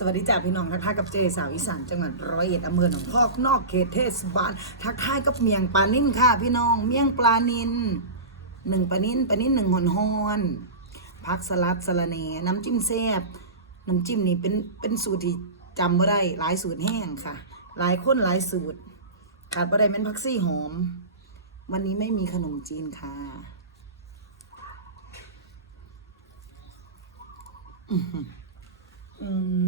สวัสดีจ้าพี่น้องทักทายกับเจสาวอีสานจังหวัดร้อยเอ็ดอำเภอหนองพอกนอกเขตเทศบาลทักทายกับเมียงปลานิ่นค่ะ พี่น้องเมียงปลานินหนึ่งปลานิ่นปลานิ่นหนึ่งหอนหอนผักสลัดสะระเนน้ำจิ้มแซ่บน้ำจิ้มนี่เป็นเป็นสูตรที่จำไม่ได้หลายสูตรแห้งค่ะ หลายคนหลายสูตร ขาดไม่ได้เป็นผักซี่หอม วันนี้ไม่มีขนมจีนค่ะอืม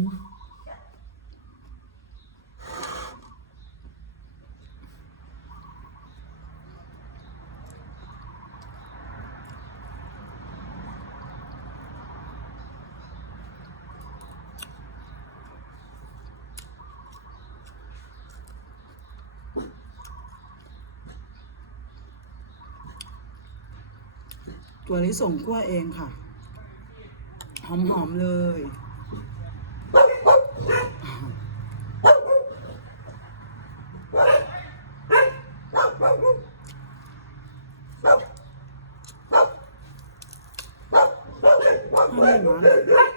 ตัวนี้ส่งขั้วเองค่ะ หอมๆเลยไม่หวา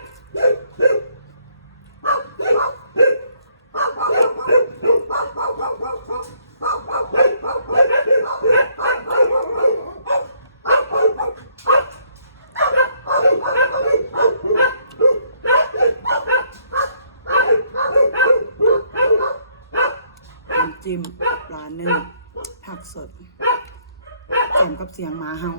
จิ้มปลาเนื้อผักสดแจ่มกับเสียงหมาเห่า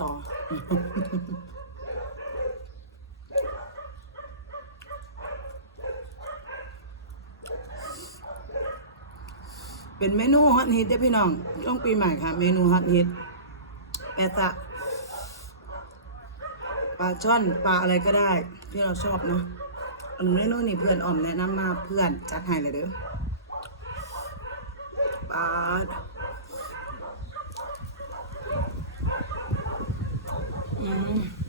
ต่อ เป็นเมนูฮอตฮิตเด้พี่น้อง ช่วงปีใหม่ค่ะ เมนูฮอตฮิตแปะตะปลาช่อนปลาอะไรก็ได้ ที่เราชอบเนาะอันเมนูนี่เพื่อนออมแนะนำมาเพื่อนจัดให้เลยเด้อปลาอืม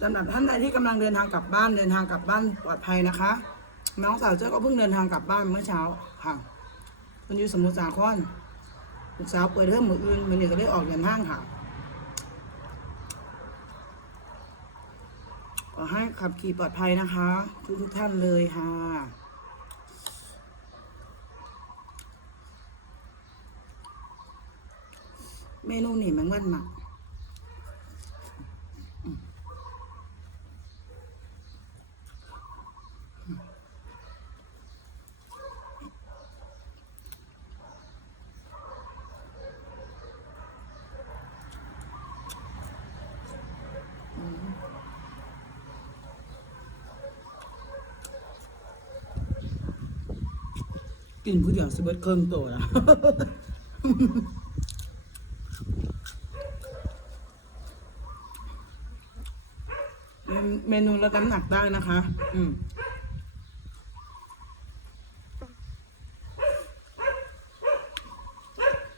สำหรับท่านใดที่กำลังเดินทางกลับบ้านเดินทางกลับบ้านปลอดภัยนะคะ น้องสาวเจ้าก็เพิ่งเดินทางกลับบ้านเมื่อเช้าค่ะคนอยู่สมุทรสาครลูกสาวเปิดเทอมมืออื่นมันนี่ก็ได้ออกเดินทางค่ะขอให้ขับขี่ปลอดภัยนะคะ ทุกทุกท่านเลยค่ะเมนูนี่มันเงินมัก กินผู้เดียวสเบิดเครื่องตัวแล้วเมนเมนูลดน้ำหนักได้นะคะ อืม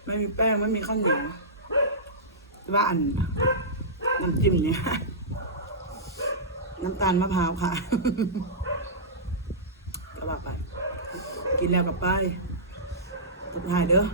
ไม่มีแป้ง ไม่มีข้าวเหนียวแต่ว่าอันน้ำจิ้มเนี่ย น้ำตาลมะพร้าวค่ะ ก็ว่าไป กินแล้วกลับไปตบท้ายเด้อ